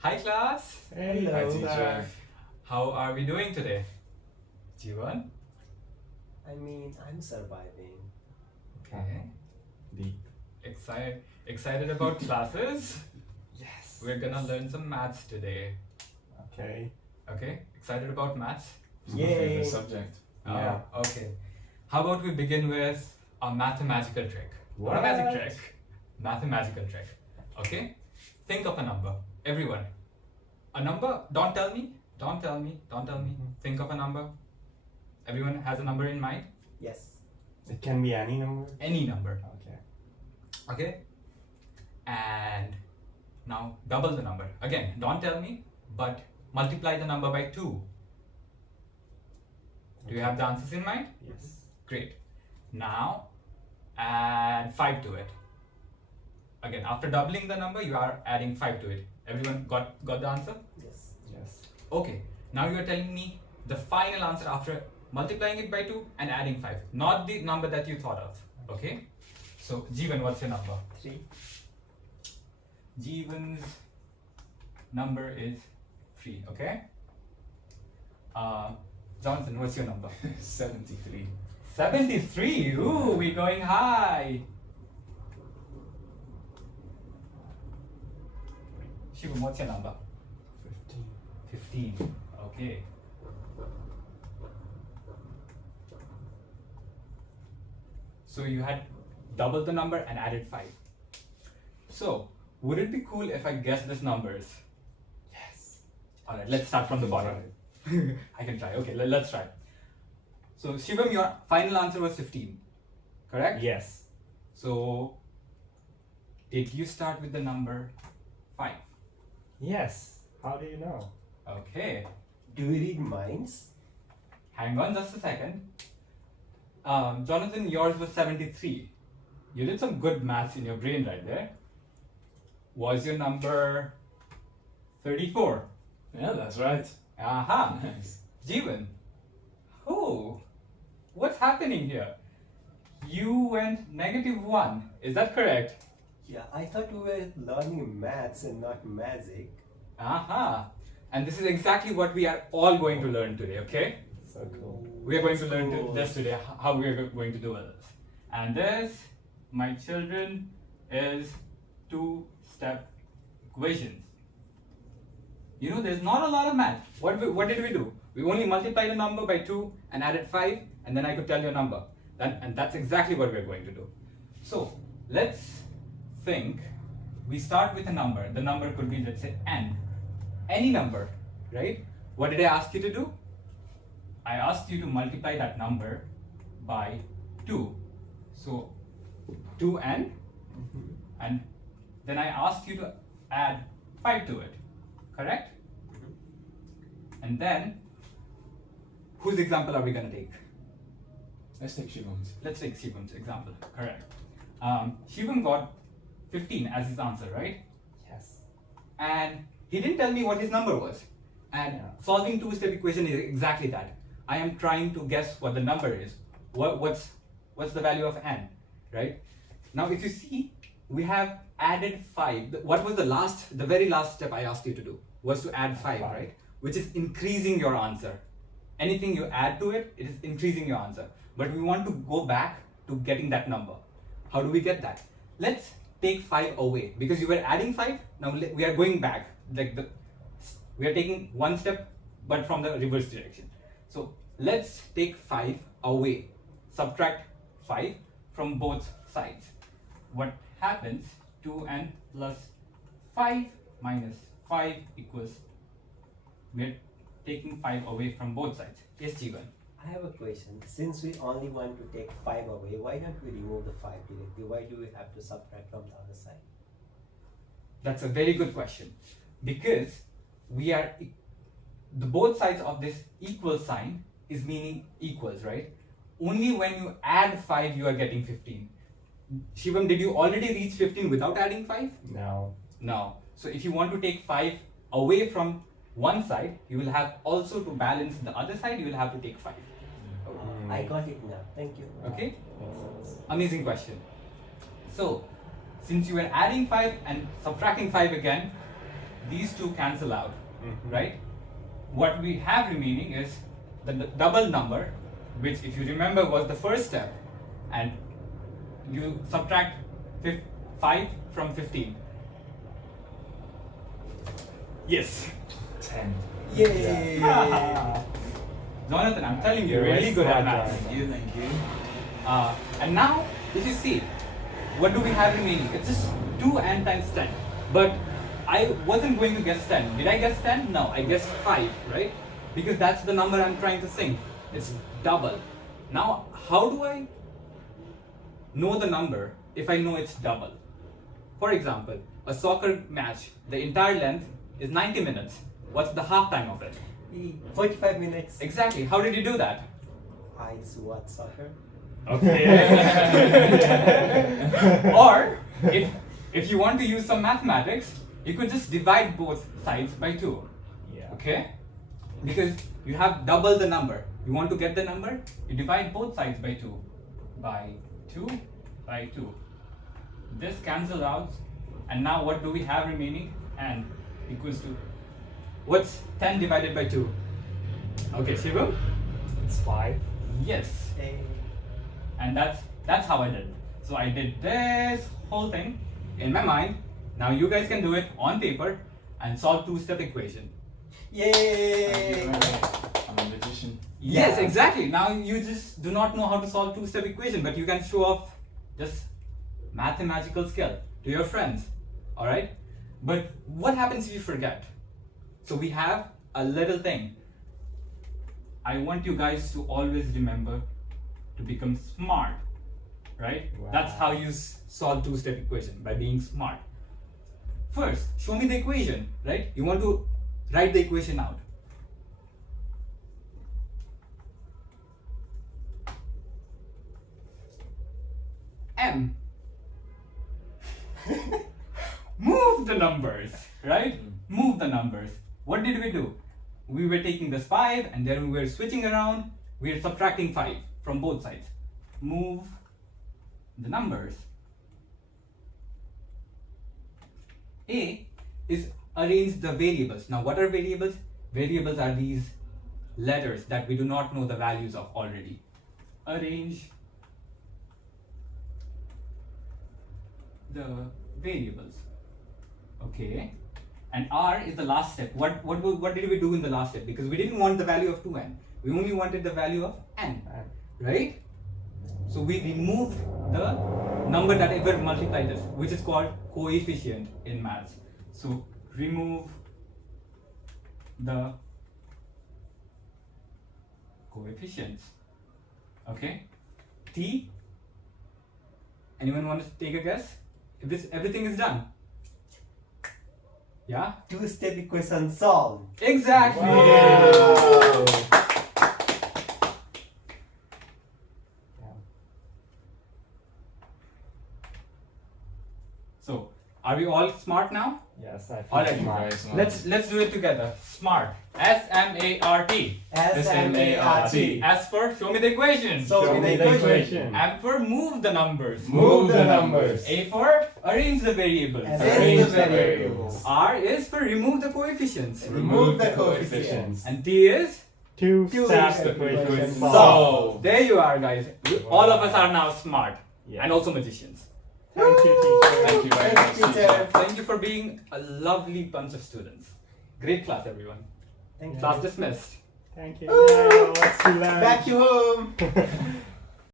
Hi class. Hello. Hi, teacher. How are we doing today? Jeevan? I'm surviving. Okay. Deep. Excited about classes? Yes. We're gonna learn some maths today. Okay. Okay? Excited about maths? It's my Yay. favorite subject. Yeah. Okay. How about we begin with a mathematical trick? What? Not a magic trick. Mathematical trick. Okay? Think of a number. Everyone. A number? Don't tell me. Think of a number. Everyone has a number in mind? Yes. It can be any number. Any number. Okay. Okay? And now double the number. Again, don't tell me, but multiply the number by 2. Do you have the answers in mind? Yes. Great. Now add 5 to it. Again, after doubling the number, you are adding 5 to it. Everyone got the answer? Yes. Yes. Okay. Now you are telling me the final answer after multiplying it by 2 and adding 5. Not the number that you thought of. Okay? So, Jeevan, what's your number? 3. Jeevan's number is 3. Okay? Johnson, what's your number? 73. 73. Ooh, we're going high. Shivam, what's your number? 15. 15. Okay. So you had doubled the number and added 5. So, would it be cool if I guess this numbers? Yes. Alright, let's start from the bottom. I can try. Okay, let's try. So, Shivam, your final answer was 15. Correct? Yes. So, did you start with the number 5? Yes. How do you know? Okay. Do you read minds? Hang on just a second. Jonathan, yours was 73. You did some good maths in your brain right there. Was your number 34? Yeah, that's right. Aha. Nice. Jeevan. Oh, what's happening here? You went -1. Is that correct? Yeah, I thought we were learning maths and not magic. Aha. And this is exactly what we are all going to learn today, okay? So cool. We are going to That's learn cool. this today, how we are going to do this. And this, my children, is 2-step equations. You know, there's not a lot of math. What did we do? We only multiplied a number by 2 and added 5, and then I could tell your number. And that's exactly what we're going to do. So, let's think. We start with a number. The number could be, let's say, n. Any number, right? What did I ask you to do? I asked you to multiply that number by 2. So 2n, and then I asked you to add 5 to it, correct? And then, whose example are we going to take? Let's take Shivam's. Let's take Shivam's example, correct. Shivam got 15 as his answer, right? Yes. And he didn't tell me what his number was. And Yeah. solving 2-step equation is exactly that. I am trying to guess what the number is. What's the value of n, right? Now, if you see, we have added 5. What was the very last step I asked you to do was to add 5, right? Which is increasing your answer. Anything you add to it, it is increasing your answer. But we want to go back to getting that number. How do we get that? Let's take 5 away because you were adding 5. Now we are going back. We are taking one step, but from the reverse direction. So let's take 5 away. Subtract 5 from both sides. What happens? 2n plus 5 minus 5 equals, we're taking 5 away from both sides. Yes, Jeevan. I have a question. Since we only want to take 5 away, why don't we remove the 5 directly? Why do we have to subtract from the other side? That's a very good question. Because the both sides of this equal sign is meaning equals, right? Only when you add 5 you are getting 15. Shivam, did you already reach 15 without adding 5? No. No. So if you want to take 5 away from one side, you will have also to balance the other side, you will have to take 5. I got it now. Thank you. Okay? Makes sense. Amazing question. So, since you were adding 5 and subtracting 5 again, these two cancel out, right? What we have remaining is the double number, which if you remember was the first step, and you subtract 5 from 15. Yes. 10. Yay! Jonathan, I'm telling you, You're you're really a good at smart math. guy. Thank you. And now, if you see, what do we have remaining? It's just 2n times 10. But I wasn't going to guess 10. Did I guess 10? No, I guessed 5, right? Because that's the number I'm trying to think. It's double. Now, how do I know the number if I know it's double? For example, a soccer match, the entire length is 90 minutes. What's the half time of it? 45 minutes. Exactly. How did you do that? I watch soccer. Okay. Or if you want to use some mathematics, you could just divide both sides by 2. Yeah. Okay? Because you have double the number. You want to get the number, you divide both sides by 2. By 2 by 2. This cancels out, and now what do we have remaining? And equals to, what's 10 divided by 2? Okay, Shivam? It's 5. Yes. Hey. And that's how I did it. So I did this whole thing in my mind. Now you guys can do it on paper and solve two-step equation. Yay! I'm a magician. Yes, Yeah. exactly. Now you just do not know how to solve two-step equation, but you can show off this mathematical skill to your friends. All right? But what happens if you forget? So we have a little thing. I want you guys to always remember to become smart, right? Wow. That's how you solve two-step equation, by being smart. First, show me the equation, right? You want to write the equation out. M. Move the numbers, right? Move the numbers. What did we do? We were taking this 5 and then we were switching around. We are subtracting 5 from both sides. Move the numbers. A is arrange the variables. Now what are variables? Variables are these letters that we do not know the values of already. Arrange the variables. Okay. And R is the last step. What did we do in the last step? Because we didn't want the value of 2n. We only wanted the value of n. Right? So we removed the number that ever multiplied this, which is called coefficient in maths. So remove the coefficients. Okay? T. Anyone want to take a guess? If this everything is done. Yeah? Two-step equation solved. Exactly. Wow. So, are we all smart now? Yes, I feel Alright, very smart. let's do it together. Smart. S-M-A-R-T. S-M-A-R-T. S for show me the equation. Show me the equation. M for move the numbers. Move the numbers. A for arrange the variables. Arrange the variables. R is for remove the coefficients. Remove the coefficients. And T is Two-step equation equation solved. solved. there you are, guys. All of us are now smart Yeah. and also magicians. Thank you, teacher. Thank you very much, Thank you, teacher. teacher. Thank you for being a lovely bunch of students. Great class, everyone. Thank you. Class dismissed. Thank you. Now let's learn. Back to home.